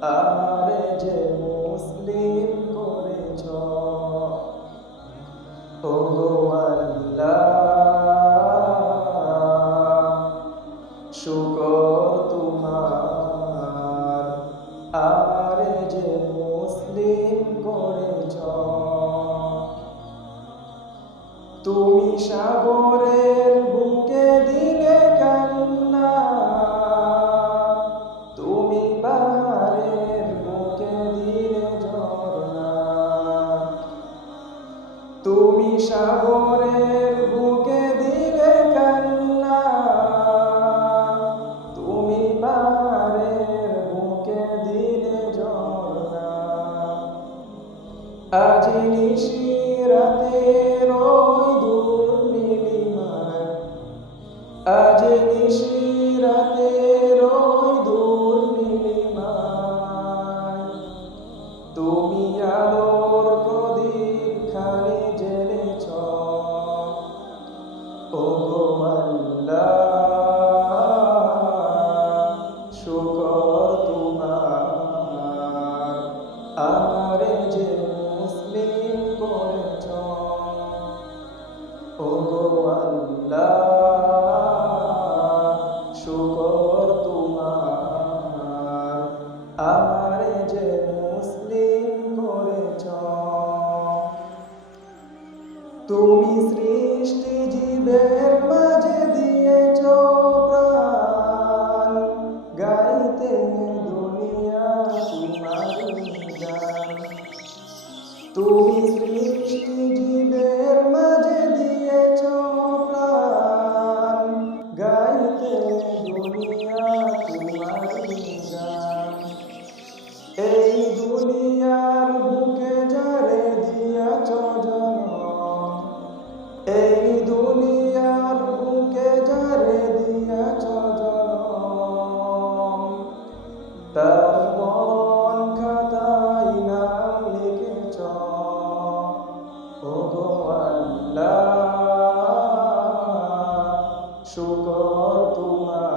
আমারে যে মুসলিম করেছ। ও গো শুকর তোমার। আমারে যে মুসলিম করেছ। তুমি সাগরের সাগরের বুকে দিলে কান্না। তুমি পাহাড়ের বুকে দিলে ঝর্ণা। আজ নিশিরাতের ওই তুমি সৃষ্টি শুকর তোমার।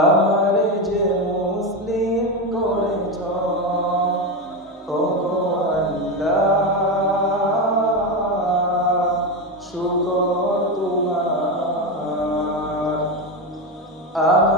আমার যে মুসলিম করেছ শুকর তোমার। আমার